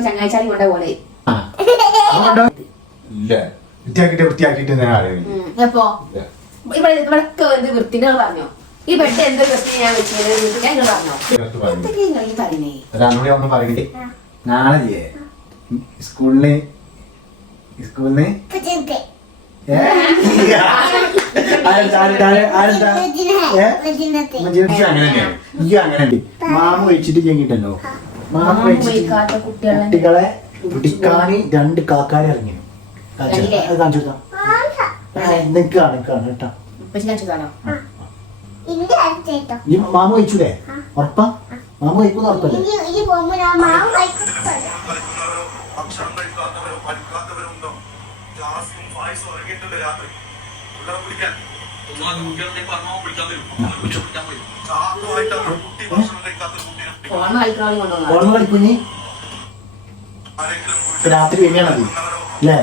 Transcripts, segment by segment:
ചങ്ങാഴ്ചാലി കൊണ്ട പോലെ? ഇല്ല. വൃത്തിയാക്കിട്ട് വൃത്തിയാക്കിട്ട് ഞാൻ അറിയില്ല എപ്പോ? ഇവിടെ ഇവിടൊക്കെ എന്ത് വൃത്തികൾ പറഞ്ഞോ. ഈ ബെഡ് എന്ത് വൃത്തി ഞാൻ വെച്ചത് നിങ്ങൾ പറഞ്ഞോ. പറഞ്ഞു. എന്തൊക്കെ നിങ്ങൾ ഈ പറയണ്ടേ നാളെ സ്കൂളിന് സ്കൂളിന്? മഞ്ജുവിന് അങ്ങനെ മാമ വെച്ചിട്ട് ചെങ്ങിട്ടല്ലോ മാമ കുട്ടികളെ കുട്ടിക്കാണി പിടിക്കാന് രണ്ട് കാക്കാരെ ഇറങ്ങി കണ്ടില്ലേ? കാണിച്ചു കേട്ടോ. ഈ മാമ കഴിച്ചൂലേ ഉറപ്പാ? മാമ വയ്ക്കുന്ന ഉറപ്പല്ലേ? ഭക്ഷണം കഴിക്കാത്തവരോ പഠിക്കാത്തവരോ ഉണ്ടോ? ഗ്ലാസും പായസം രാത്രി. വെള്ളം കുടിക്കാൻ. ഓർമ്മ രാത്രി മതി. അല്ലേ?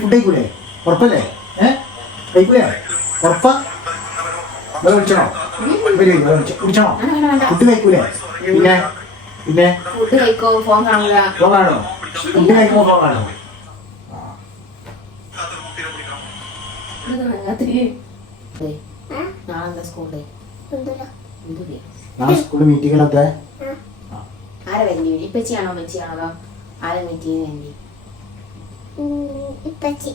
ഫുഡ് കഴിക്കൂലേ? ഉറപ്പല്ലേ? ഏ? കഴിക്കൂലേ? ഉറപ്പാ? വെള്ളം കുടിച്ചണോ? ഫുഡ് കഴിക്കൂലേ? പിന്നെ? പിന്നെ? ഫുഡ് കഴിക്കോ? ഫോൺ കാണൂല. ഫോൺ കാണോ ഫുഡ് കഴിക്കുമ്പോ ഫോൺ കാണോ മീറ്റിങ്ങിലൊക്കെ ആരെ വരുന്നു ഇപ്പച്ചിയാണോ മെച്ചിയാണോ ആരെ മീറ്റിങ്ങിന് വേണ്ടി ഇപ്പച്ചി.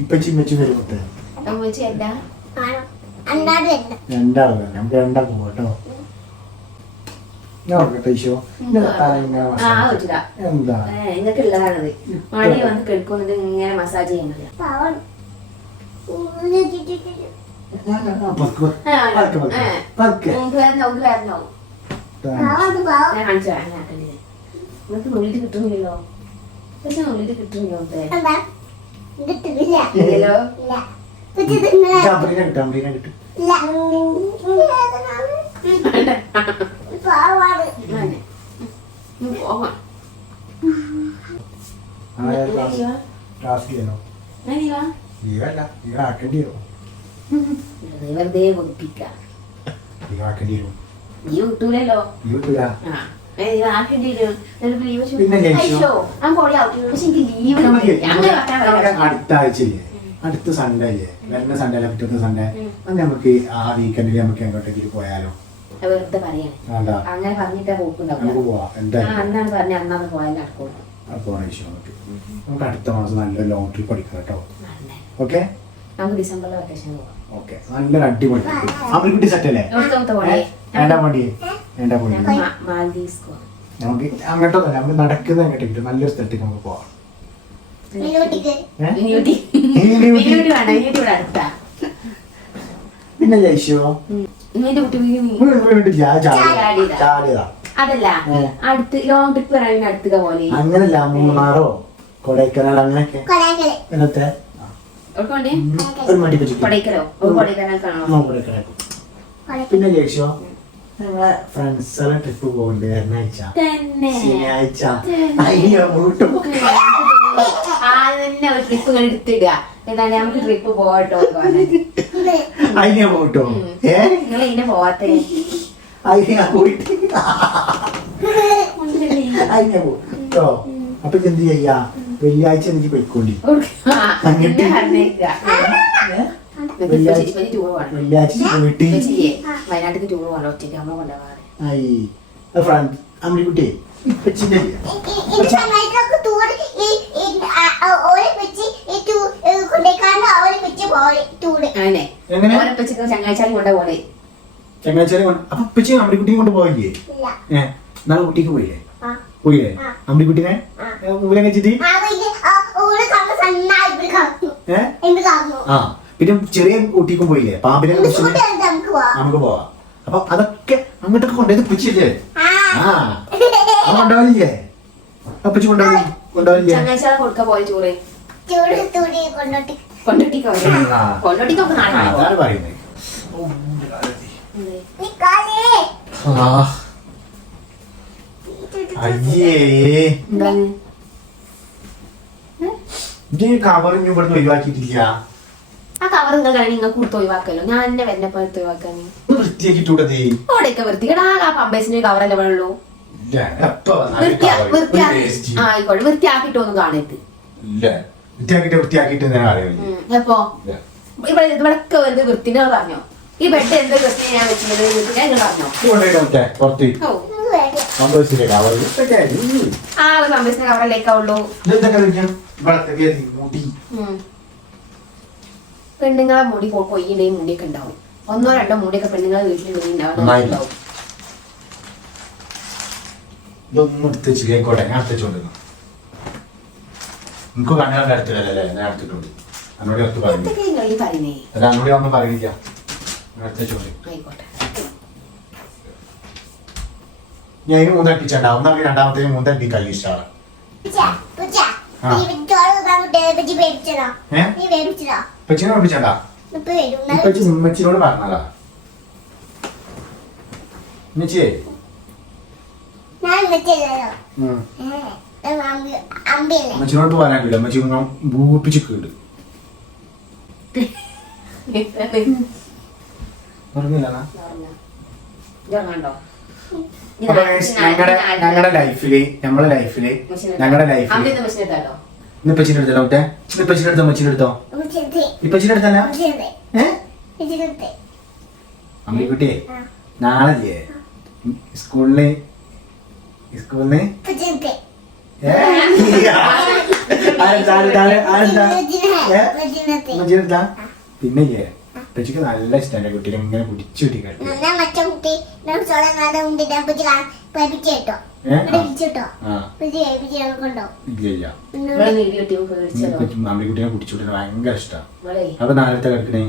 ഇപ്പച്ചി മെച്ചി തന്നെ രണ്ടാളും. നമുക്ക് രണ്ടാൾക്കും പോട്ടോ ഞാൻ ഓർക്കട്ടെ ഈശോ. എന്താ? നിങ്ങൾക്ക് ഉള്ളതാണത്. മടി വന്ന് കിടക്കുന്നത് ഇങ്ങനെ മസാജ് ചെയ്യുന്നില്ല. നിങ്ങൾക്ക് നുള്ളിട്ട് കിട്ടുന്നില്ലല്ലോ. പക്ഷെ നുള്ളിട്ട് കിട്ടുന്നില്ലോ? ഇപ്പേ. അമ്രീനെ കിട്ടും അമ്രീനെ കിട്ടും വെറുതെ നീ കിട്ടൂലല്ലോ. കിട്ടൂല. ചോദിച്ചു, പിന്നെ അടുത്ത ആഴ്ചയില്ലേ? അടുത്ത സൺഡേ അല്ലേ? വരുന്ന സൺഡേ അല്ല പിറ്റത്തെ സൺഡേ അത് നമുക്ക് ആ വീക്കെൻഡിൽ നമുക്ക് എങ്ങോട്ടെങ്കിലും പോയാലോ? വെറുതെ പറയാണ്. വേണ്ട അങ്ങനെ പറഞ്ഞിട്ടേ നമുക്ക് പോവാം. ആ എന്തായാലും അന്നാണ് പറഞ്ഞ അന്നാന്ന് പോയാൽ നടക്കുള്ളൂ നമുക്ക്. അടുത്ത മാസം നല്ല ലോങ് ട്രിപ്പ് അടിക്കാം കേട്ടോ. ഓക്കെ നമുക്ക് ഡിസംബറിൽ വെക്കേഷൻ പോവാം. ഓക്കെ നല്ല അടിപൊളി അമ്രിക്കുട്ടി സെറ്റ് അല്ലേ? വേണ്ട മടി വേണ്ട മടി നമുക്ക് അങ്ങോട്ടോ നമുക്ക് നടക്കുന്ന അങ്ങോട്ടേക്ക് നല്ലൊരു സ്ഥലത്തേക്ക് നമുക്ക് പോവാം. പിന്നെ ജയിച്ചോ? അതല്ല. അടുത്ത് ലോങ് ട്രിപ്പ് പറയാൻ അടുത്തുക പോലെ അങ്ങനല്ല മൂന്നാറോ? കൊടൈക്കനാൽ അങ്ങനെയൊക്കെ. എന്നത്തെ ഒരു മടി കൊടൈക്കനാൽ പിന്നെ ജയിച്ചോ? ഞങ്ങളെ ട്രിപ്പ് പോകണ്ടേ ശനിയാഴ്ച തന്നെ. ശനിയാഴ്ച. അയ്യോ വീട്ടും. ആദ്യം തന്നെ ഒരു ട്രിപ്പ് ഇങ്ങനെ എടുത്തിടുക. ഏതാണ്ട് നമുക്ക് ട്രിപ്പ് പോകട്ടോ അതിനെ പോട്ടോ ഏ? നിങ്ങൾ ഇതിന്റെ പോവാത്തെ. അതിനെ പോയിട്ട്. അതിനെ പോട്ടോ അപ്പൊ എന്ത് ചെയ്യാ? വെള്ളിയാഴ്ച എനിക്ക് പോയിക്കോണ്ടി. വെള്ളിയാഴ്ച പോയിട്ട്. വയനാട്ടിൽ ടൂർ പോകണം ഒറ്റയ്ക്ക് നമ്മളെ കൊണ്ടുപോകാറ് ആയി. ഫ്രണ്ട് അമ്മിക്കുട്ടി ഇപ്പച്ചിന്റെ ഈ ചങ്ങായിട്ടൊക്കെ ടൂർ ഈ ഈ, ആ, ആ, ഓരെ വെച്ച് ഈ ടൂർ കൊണ്ടേക്കാണ്ട് അവരെ വെച്ച് പോയി ടൂർ അങ്ങനെ എങ്ങനെ? ഓരപ്പച്ചിക്ക് ചങ്ങാഴ്ചാലി കൊണ്ട പോലെ അപ്പൊ പോയില്ലേ? ഇല്ല. ഏ നാളെ കുട്ടിക്ക് പോയില്ലേ? ആ. പോയില്ലേ? ആ. അമ്മിക്കുട്ടിനെ ആ. മൂലം ആ പിന്നെ ചെറിയ കുട്ടിക്കും പോയില്ലേ? പാമ്പിനെ നമുക്ക് പോവാം. അപ്പൊ അതൊക്കെ അങ്ങോട്ടൊക്കെ കൊണ്ടുപോയത് പിച്ചില്ലേ ആ. കൊണ്ടുപോയില്ലേ അപ്പച്ചി കൊണ്ടുപോയി കൊണ്ടുപോയില്ലേ അതാണ് പറയുന്നത്. ആ. അയ്യേ. ഇത് കവർ ഇനി ഇവിടുന്ന് ഒഴിവാക്കിയിട്ടില്ല. ആ കവർ നിങ്ങൾ കഴിഞ്ഞ് നിങ്ങൾ കൊടുത്ത് ഒഴിവാക്കല്ലോ. ഞാൻ എന്നെ വന്നെ എടുത്ത് ഒഴിവാക്കാൻ. വൃത്തിയാക്കിട്ടൂടതേ അവിടെയൊക്കെ വൃത്തികേടാ. ആ പമ്പേസിന് കവറല്ലേ വേണുള്ളൂ? വൃത്തിയാക്കിട്ടൊന്നും കാണരുത്. ഇല്ല. വൃത്തിയാക്കിട്ട് വൃത്തിയാക്കിട്ട് ഞാൻ അറിയില്ല ഇവിടെ ഇവിടൊക്കെ എന്ത് വൃത്തിനെ പറഞ്ഞോ? ഈ ബെഡ് എന്ത് വൃത്തി ഞാൻ വെച്ചിട്ടുണ്ട്? നിങ്ങൾ പറഞ്ഞോ? കൊണ്ടുപോയിട്ടെ പുറത്ത്. ഓ. സന്തോഷിച്ചില്ലേ കവർ ഇതൊക്കെ ഉം. ആ ഒരു പമ്പേസിന്റെ കവറിലേക്കാവുള്ളൂ ഇതെന്തൊക്കെ കഴിക്കാം ഇവിടത്തെ വേദി മുടി. പെണ്ണുങ്ങളെ മുടി കൊ- കൊയ്യുടെയും മുടിയൊക്കെ ഉണ്ടാവും. ഒന്നോ രണ്ടോ മുടിയൊക്കെ പെണ്ണുങ്ങളെ വീട്ടിൽ മുടി ഉണ്ടാവും. ഇതൊന്നും എടുത്ത് ശരിയായിക്കോട്ടെ ഞാൻ എടുത്തുകൊണ്ടിരുന്നു എനിക്ക് കണ്ണുകളുടെ അടുത്ത് വരല്ലേ ഞാൻ എടുത്തിട്ടുണ്ട്. എന്നോട് അടുത്ത് പറഞ്ഞു അല്ല എന്നോട് ഒന്നും പറയില്ല. എടുത്തുകൊണ്ട് ആയിക്കോട്ടെ. ഞാൻ ഇതിന് മൂന്നടിപ്പിച്ചുണ്ടാവും ഒന്നാമത് രണ്ടാമത്തേന് മൂന്നടിപ്പിക്കാൻ ഇഷ്ടമാണ് പൂച്ച, ഇഷ്ടമാണ് ആ. നീ ചോറ് പറഞ്ഞിട്ട് പറ്റി പേടിച്ചതോ? ഏ? നീ പേടിച്ചതോ? ഇപ്പച്ചിനെ പഠിപ്പിച്ചണ്ടാ ഇപ്പൊ വരും. എന്നാ ഇപ്പച്ചി ഉമ്മച്ചിനോട് പറഞ്ഞതാ. ഉമ്മച്ചിയെ? ഞാൻ. ഉമ്മച്ചിനോട് പറയാൻ കഴിയില്ല. അമ്മച്ചി ഭൂപ്പിച്ച് കേട്. ഞങ്ങളുടെ ലൈഫിൽ നമ്മുടെ ലൈഫിൽ ഞങ്ങളുടെ ലൈഫിൽ അമ്മ മെഷീൻ എടുത്താലോ ഇന്നിപ്പച്ചിന്റെ അടുത്തല്ലോ മറ്റേ ഇന്നിപ്പച്ചിന്റെ അടുത്തോ അമ്മച്ചിന്റെ അടുത്തോ. ഇപ്പച്ചിന്റെ അടുത്തല്ല. അമ്മിക്കുട്ടിയെ. നാളെ സ്കൂളിൽ സ്കൂളിൽ? ഏ? ഏ? പിന്നെ ഇപ്പച്ചിക്ക് നല്ല ഇഷ്ടം കുട്ടീനെ ഇങ്ങനെ കുടിച്ചു കിട്ടി ഏ? കിട്ടുന്നത് ഭയങ്കര ഇഷ്ടമാണ് അപ്പൊ നാളത്തെ കിടക്കണേ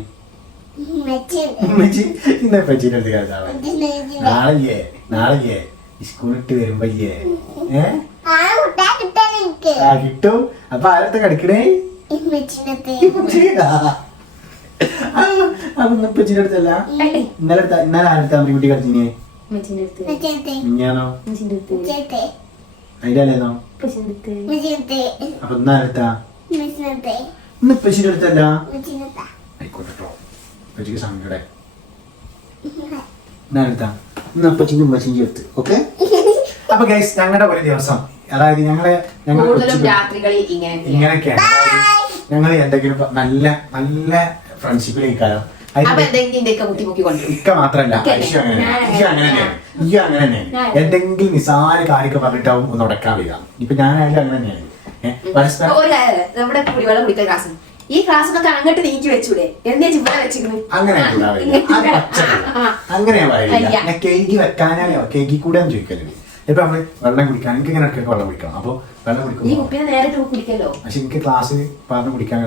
നാളെയേ നാളെയേ സ്കൂളിട്ട് വരുമ്പോ ഏ ആ കുട്ടാ കിട്ടാൻ എനിക്ക് ആ കിട്ടും. അപ്പൊ ആരത്തെ കടിക്കണേ? അതൊന്നും അടുത്തല്ല? ഇന്നലെ. അടുത്ത ഇന്നലെ ആരത്തെ അമ്മിക്കുട്ടി കടിച്ചിനെ? അടുത്ത് ഇന്ന് അടുത്തല്ല? ആയിക്കോട്ടെ ഇന്ന് അടുത്ത് ഓക്കെ? അപ്പൊ ഗൈസ് ഞങ്ങളുടെ ഒരു ദിവസം. അതായത് ഞങ്ങളെ ഞങ്ങൾ ഇങ്ങനെയൊക്കെയാണ്. ഞങ്ങൾ എന്തെങ്കിലും നല്ല നല്ല ഫ്രണ്ട്ഷിപ്പിലേക്കാണ് ഇക്ക മാത്രല്ല. അങ്ങനെ ഈ അങ്ങനെ തന്നെയാണ് ഈ അങ്ങനെ തന്നെയാണ് എന്തെങ്കിലും നിസാര കാര്യമൊക്കെ പറഞ്ഞിട്ടാവും ഒന്ന് ഉടക്കാൻ വരിക. ഇപ്പൊ ഞാനായാലും അങ്ങനെ തന്നെയാണ്. നമ്മുടെ കുടിവെള്ളം കുടിക്കുന്ന ക്ലാസ്. ഈ ക്ലാസ്സിനൊക്കെ അങ്ങോട്ട് നീക്കി വെച്ചൂടെ? എന്തേ ഇവിടെ വെച്ചിരുന്നു? അങ്ങനെ. അങ്ങനെ ഞാൻ പറയില്ല അയ്യ. കേക്ക് വെക്കാനാണ് കേക്കി കൂടെ ചോദിക്കലുണ്ട് ഇപ്പൊ നമ്മൾ വെള്ളം കുടിക്കാൻ എനിക്ക് ഇങ്ങനെ ഇടയ്ക്ക് വെള്ളം കുടിക്കണം. അപ്പൊ വെള്ളം കുടിക്കും കുപ്പിനെ നേരിട്ട് കുടിക്കല്ലോ? പക്ഷെ എനിക്ക് ക്ലാസ് പറഞ്ഞ് കുടിക്കാൻ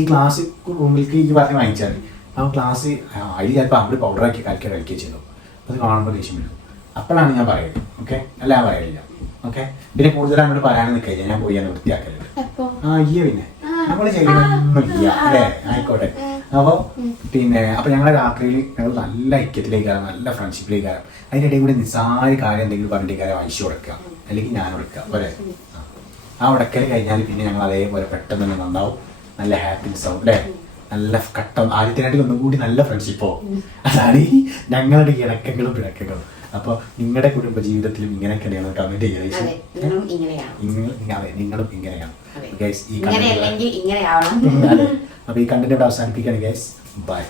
ഈ ക്ലാസ് റൂമിലേക്ക് ഈ പറഞ്ഞ് വാങ്ങിച്ചാൽ ആ ക്ലാസ് അതിൽ ചിലപ്പോൾ അവിടെ പൗഡറാക്കി കലക്കി കഴിക്കുക ചെയ്തു. അത് കാണുമ്പോൾ ദേഷ്യം വരും. അപ്പോഴാണ് ഞാൻ പറയുന്നത് ഓക്കെ അല്ല ഞാൻ പറയില്ല ഓക്കെ പിന്നെ കൂടുതൽ അങ്ങോട്ട് പറയാനും നിൽക്കില്ല ഞാൻ പോയി അതിനെ വൃത്തിയാക്കലുണ്ട് ആ ഇയ്യ പിന്നെ. നമ്മൾ ചെയ്യണമൊന്നുമില്ല അല്ലേ? ആയിക്കോട്ടെ. അപ്പോൾ പിന്നെ അപ്പൊ ഞങ്ങൾ രാത്രിയിൽ ഞങ്ങൾ നല്ല ഐക്യത്തിലേക്കാണ് നല്ല ഫ്രണ്ട്ഷിപ്പിലേക്കാണ് അതിന്റെ ഇടയിൽ കൂടെ നിസ്സാര കാര്യം എന്തെങ്കിലും പറഞ്ഞിട്ട് ഐശ്യ കൊടുക്കുക. അല്ലെങ്കിൽ ഞാൻ കൊടുക്കുക. പോരെ ആ. ഉടക്കൽ കഴിഞ്ഞാൽ പിന്നെ ഞങ്ങൾ അതേപോലെ പെട്ടെന്ന് തന്നെ നന്നാവും. നല്ല ഹാപ്പിനെസ് ആവും അല്ലേ? നല്ല കട്ടം ആദ്യത്തിനായിട്ട് ഒന്നും കൂടി നല്ല ഫ്രണ്ട്ഷിപ്പോ അതാണ് ഈ ഞങ്ങളുടെ ഇണക്കങ്ങളും പിണക്കങ്ങളും അപ്പോൾ നിങ്ങളുടെ കുടുംബ ജീവിതത്തിലും ഇങ്ങനെയൊക്കെയാണ് കമന്റ് അതെ. ചെയ്യുക നിങ്ങളും ഇങ്ങനെയാണ്. ഗൈസ് ഈ കണ്ടന്റ് അവസാനിപ്പിക്കുകയാണ് ഗൈസ് ബൈ